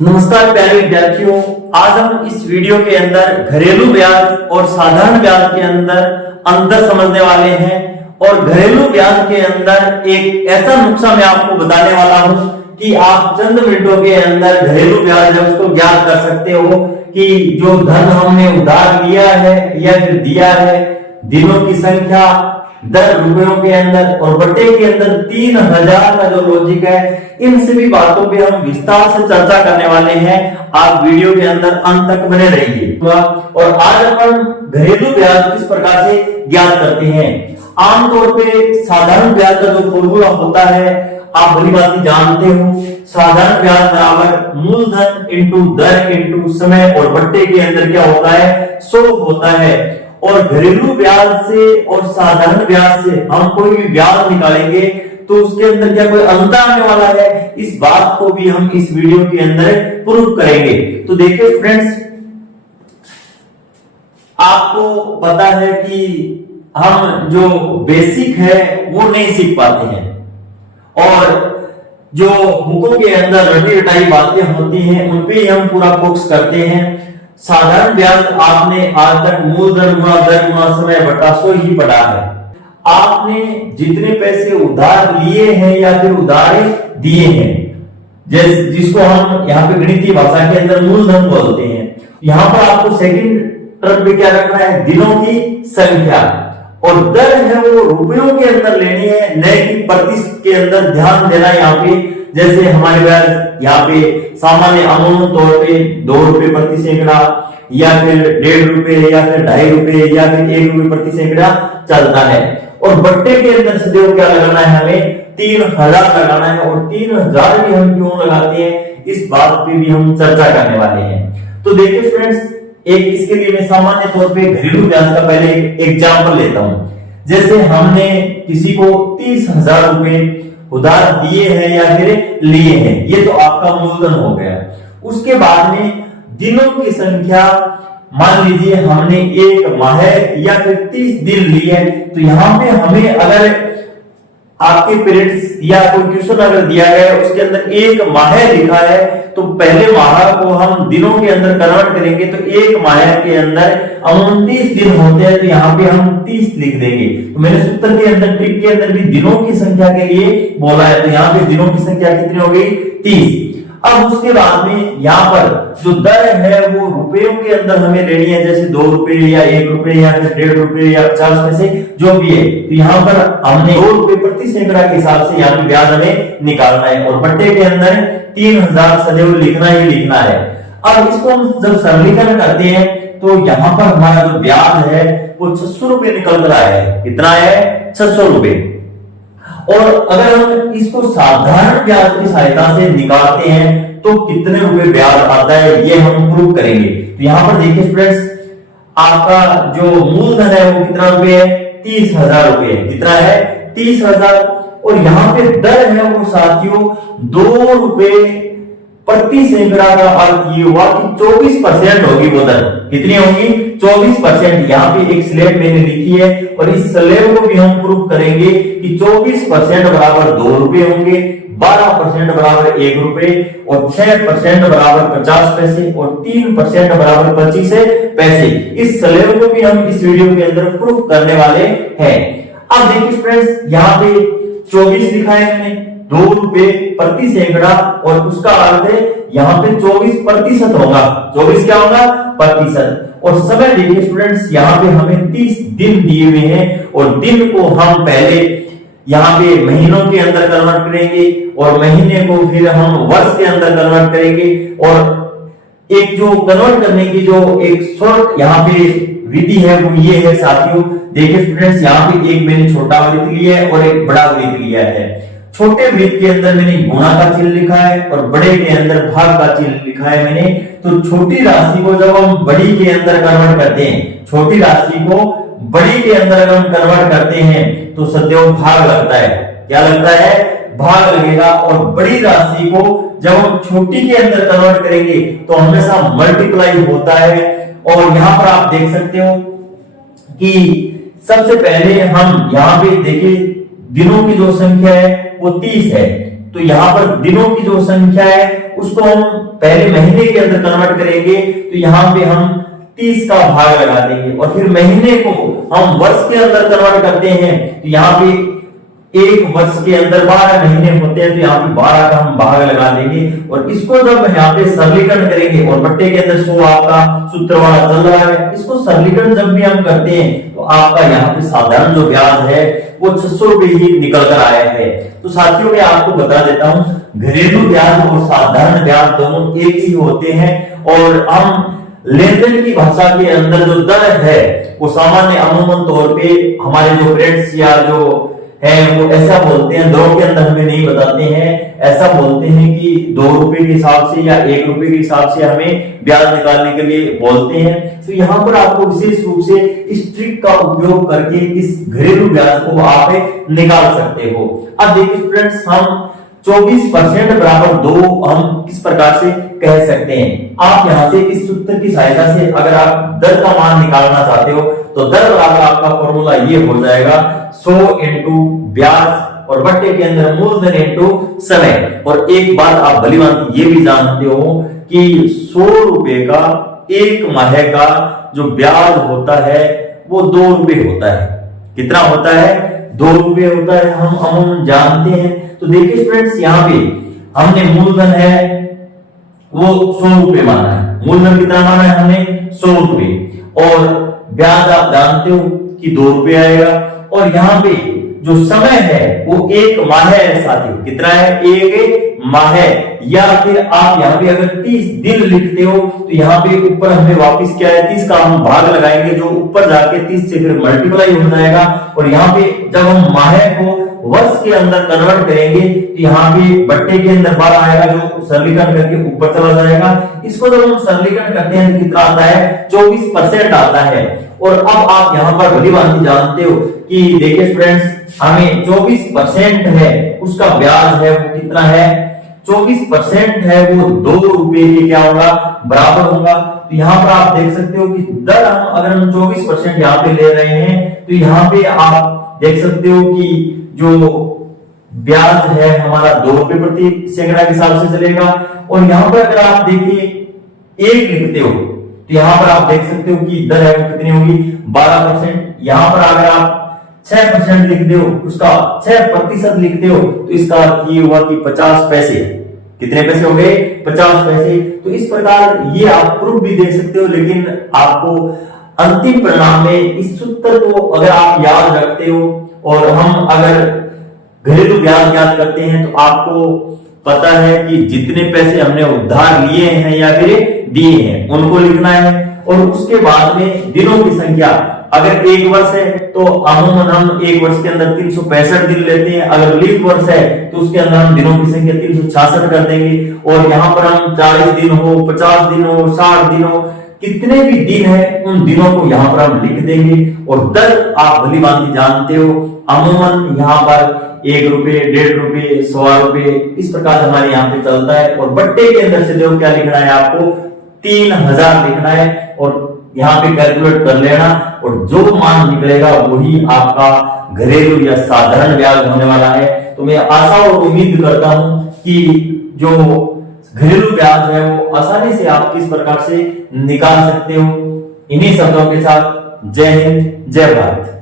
नमस्कार प्यारे विद्यार्थियों, आज हम इस वीडियो के अंदर घरेलू ब्याज और साधारण ब्याज के अंदर अंतर समझने वाले हैं। और घरेलू ब्याज के अंदर एक ऐसा नुस्खा मैं आपको बताने वाला हूं कि आप चंद मिनटों के अंदर घरेलू ब्याज है उसको ज्ञात कर सकते हो कि जो धन हमने उधार लिया है या फिर दिया है, दिनों की संख्या, दर रुपयों के अंदर और बट्टे के अंदर 3000 का जो लॉजिक है, इन सभी बातों पे हम विस्तार से चर्चा करने वाले हैं। आप वीडियो के अंदर अंत तक बने रहिए। और आज अपन घरेलू ब्याज किस प्रकार से ज्ञात करते हैं। आमतौर पे साधारण ब्याज का जो फॉर्मूला होता है आप भली बात जानते हो। साधारण ब्याज बराबर मूलधन इंटू दर इंटू समय और बट्टे के अंदर क्या होता है, 100 होता है। और घरेलू ब्याज से और साधारण ब्याज से हम कोई भी ब्याज निकालेंगे तो उसके अंदर क्या कोई अंतर आने वाला है, इस बात को भी हम इस वीडियो के अंदर प्रूव करेंगे। तो देखिए फ्रेंड्स, आपको पता है कि हम जो बेसिक है वो नहीं सीख पाते हैं और जो बुकों के अंदर रटी रटाई बातें होती हैं उन पे हम पूरा फोकस करते हैं। साधारण ब्याज आपने आज तक मूलधन गुणा दर गुणा समय बटा 100 ही पढ़ा है। आपने जितने पैसे उधार लिए हैं या फिर उधार दिए हैं, जिसको हम यहाँ पे गणितीय भाषा के अंदर मूलधन बोलते हैं, यहाँ पर आपको सेकंड टर्म पे क्या रखना है, दिनों की संख्या। और दर है वो रुपयों के अंदर लेनी है, न कि प्रतिशत के अंदर ध्यान देना। यहाँ पे जैसे हमारे पास यहाँ पे सामान्य अमूमन तौर पे 2 रुपए प्रति सैकड़ा या फिर 1.5 रुपए या फिर 2.5 रुपए या फिर 1 रुपए प्रति सैकड़ा चलता है। और बट्टे के अंदर सदैव क्या लगाना है, हमें 3000 लगाना है। और 3000 भी हम क्यों लगाते हैं, इस बात पे भी हम चर्चा करने वाले हैं। तो देखिए फ्रेंड्स, एक इसके लिए मैं सामान्य तौर पे घरेलू ब्याज का पहले एग्जाम्पल लेता हूं। जैसे हमने किसी को 30,000 रुपए उधार दिए हैं या फिर लिए हैं, ये तो आपका मूलधन हो गया। उसके बाद में दिनों की संख्या, मान लीजिए हमने एक माह या फिर 30 दिन लिए, तो यहां पे हमें अगर आपके पेरेंट्स या कोई ट्यूशन अगर दिया गया है उसके अंदर एक माह लिखा है, तो पहले माह को हम दिनों के अंदर कन्वर्ट करेंगे तो एक माह के अंदर 29 दिन होते हैं, तो यहाँ पे हम 30 लिख देंगे। तो मैंने सूत्र के अंदर ट्रिक के अंदर भी दिनों की संख्या के लिए बोला है, तो यहाँ पे दिनों की संख्या कितनी हो गई, 30। अब उसके बाद में यहाँ पर जो दर है वो रुपयों के अंदर हमें लेनी है, जैसे 2 रुपए या 1 रुपए या फिर 1.5 रुपए या 50 पैसे जो भी है। तो यहाँ पर हमने 2 रुपए प्रति सैकड़ा के हिसाब से यहाँ पे ब्याज हमें निकालना है। और बट्टे के अंदर 3000 सदैव लिखना ही लिखना है। अब इसको हम जब सरलीकरण करते हैं तो यहाँ पर हमारा जो ब्याज है वो 600 रुपए निकल कर आया है। कितना है, 600 रुपए। और अगर हम इसको साधारण ब्याज की सहायता से निकालते हैं तो कितने रुपए ब्याज आता है, ये हम प्रूव करेंगे। तो यहाँ पर देखिए स्टूडेंट्स, आपका जो मूलधन है वो कितना रुपए है, 30,000 रुपए। कितना है, 30,000। और यहाँ पे दर है वो साथियों 2 रुपए प्रति सैकड़ा का अर्थ ये हुआ कि 24% होगी वो दर। कितनी होगी, 24%। यहाँ पे एक स्लेब मैंने लिखी है और इस स्लेब को भी हम प्रूफ करेंगे कि 24% बराबर 2 रुपए होंगे, 12% बराबर 1 रुपए और 6% बराबर 50 पैसे और 3% बराबर 25 पैसे। इस स्लेब को भी हम इस वीडियो के अंदर प्रूफ करने वाले हैं। अब देखिए फ्रेंड्स, यहाँ पे 24 लिखा है मैंने, 2 रुपए प्रति सैकड़ा, और उसका अर्थ है यहाँ पे 24% होगा। 24 क्या होगा, प्रतिशत। और समय देखिए स्टूडेंट्स, यहाँ पे हमें 30 दिन दिए हुए हैं और दिन को हम पहले यहाँ पे महीनों के अंदर कन्वर्ट करेंगे और महीने को फिर हम वर्ष के अंदर कन्वर्ट करेंगे। और एक जो कन्वर्ट करने की जो एक शॉर्ट यहाँ पे विधि है वो ये है साथियों। देखिए स्टूडेंट्स, यहाँ पे एक मैंने छोटा वृत्त लिया है और एक बड़ा वृत्त लिया है। छोटे वृत्त के अंदर मैंने गुणा का चिन्ह लिखा है और बड़े के अंदर भाग का चिन्ह लिखा है मैंने। तो छोटी राशि को जब हम बड़ी के अंदर कन्वर्ट करते हैं, छोटी राशि को बड़ी के अंदर अगर हम कन्वर्ट करते हैं तो सदैव भाग लगता है। क्या लगता है, भाग लगेगा। और बड़ी राशि को जब हम छोटी के अंदर कन्वर्ट करेंगे तो हमेशा मल्टीप्लाई होता है। और यहाँ पर आप देख सकते हो कि सबसे पहले हम यहाँ पे देखिए दिनों की जो संख्या है वो 30 है, तो यहाँ पर दिनों की जो संख्या है उसको हम पहले महीने के अंदर कन्वर्ट करेंगे, तो यहाँ पे हम 30 का भाग लगा देंगे, और फिर महीने को हम वर्ष के अंदर कन्वर्ट करते हैं, तो यहाँ पे एक वर्ष के अंदर 12 महीने होते हैं, तो यहाँ पे 12 का हम भाग लगा देंगे, और इसको जब यहाँ पे सरलीकरण करेंगे, और बट्टे के अंदर 100 आपका सूत्र वाला चल रहा है, इसको सरलीकरण जब भी हम करते हैं तो आपका यहाँ पे साधारण जो ब्याज है वो 600 रुपए ही निकल कर आया है। तो साथियों मैं आपको बता देता हूँ, घरेलू ब्याज और साधारण ब्याज दोनों एक ही होते हैं, और हम लेन देन की भाषा के अंदर जो दर है वो सामान्य अमूमन तौर पे हमारे जो फ्रेंड्स या जो है वो ऐसा बोलते हैं, दरों के अंदर हमें नहीं बताते हैं, ऐसा बोलते हैं कि 2 रुपए के हिसाब से या 1 रुपए के हिसाब से हमें ब्याज निकालने के लिए बोलते हैं। तो यहाँ पर आपको विशेष रूप से इस ट्रिक का उपयोग करके इस घरेलू ब्याज को आप निकाल सकते हो। अब देखिए फ्रेंड्स, हम 24% बराबर 2 हम किस प्रकार से कह सकते हैं। आप यहाँ से इस सूत्र की सहायता से अगर आप दर का मान निकालना चाहते हो तो दर बराबर आपका फॉर्मूला ये हो जाएगा 100 इंटू ब्याज और बट्टे के अंदर मूलधन इंटू समय। और एक बात आप भली भांति ये भी जानते हो कि 100 रुपए का एक माह का जो ब्याज होता है वो 2 रुपए होता है। कितना होता है? 2 रुपए होता है, हम जानते हैं। तो देखिए फ्रेंड्स, यहाँ पे हमने मूलधन है वो 100 रुपए माना है, मूलधन कितना माना है हमने? 100 रुपए, और ब्याज आप जानते हो कि 2 रुपए आएगा, और यहाँ पे जो समय है वो 1 माह है साथियों। कितना है? 1 माह। या फिर आप यहाँ पे अगर 30 दिन लिखते हो तो यहाँ पे ऊपर हमें वापस क्या है, 30 का हम भाग लगाएंगे, जो ऊपर जाके 30 से फिर मल्टीप्लाई हो जाएगा, और यहाँ पे जब हम माह को वर्ष के अंदर कन्वर्ट करेंगे तो यहाँ पे बट्टे के अंदर 12 आएगा, जो सरलीकरण करके ऊपर चला जाएगा। इसको जब हम सरलीकरण करते हैं तो कितना आता है? 24% आता है। और अब आप यहाँ पर भली भांति जानते हो कि देखिए फ्रेंड्स, हमें 24% है उसका ब्याज है वो कितना है? 24% है वो 2 रुपए के क्या होगा? बराबर होगा। तो यहाँ पर आप देख सकते हो कि दर अगर हम 24% यहाँ पे ले रहे हैं तो यहाँ पे आप देख सकते हो कि जो ब्याज है हमारा 2 रुपए प्रति सैकड़ा के हिसाब से चलेगा। और यहाँ पर अगर आप देखिए 1 लिखते हो तो यहाँ पर आप देख सकते हो कि दर है वो कितनी होगी? 12%। यहाँ पर अगर आप 6% लिखते हो, उसका 6% लिखते हो, तो इसका अर्थ ये हुआ कि 50 पैसे। कितने पैसे हो गए? 50 पैसे। तो इस प्रकार ये आप प्रूफ भी देख सकते हो, लेकिन आपको अंतिम परिणाम में इस सूत्र को अगर आप याद रखते हो, और हम अगर घरेलू ब्याज याद करते हैं तो आपको पता है कि जितने पैसे हमने उधार लिए हैं या फिर दिए हैं उनको लिखना है, और उसके बाद में दिनों की संख्या। अगर 1 वर्ष है तो अमूमन हम 1 वर्ष के अंदर 365 दिन लेते हैं। अगर लीप वर्ष है तो उसके अंदर हम दिनों की संख्या 366 कर देंगे, और यहाँ पर हम 40 दिन हो, 50 दिन हो, 60 दिन हो, कितने भी दिन है उन दिनों को यहाँ पर हम लिख देंगे। और दर आप भली भांति जानते हो, अमूमन यहाँ पर 1 रुपए, 1.5 रुपए, 1.25 रुपए, इस प्रकार हमारे यहाँ पे चलता है। और बट्टे के अंदर से जो क्या लिखना है आपको? 3000 लिखना है, और यहाँ पे कैलकुलेट कर लेना, और जो मान निकलेगा वही आपका घरेलू या साधारण ब्याज होने वाला है। तो मैं आशा और उम्मीद करता हूं कि जो घरेलू ब्याज है वो आसानी से आप किस प्रकार से निकाल सकते हो। इन्हीं शब्दों के साथ जय हिंद, जय भारत।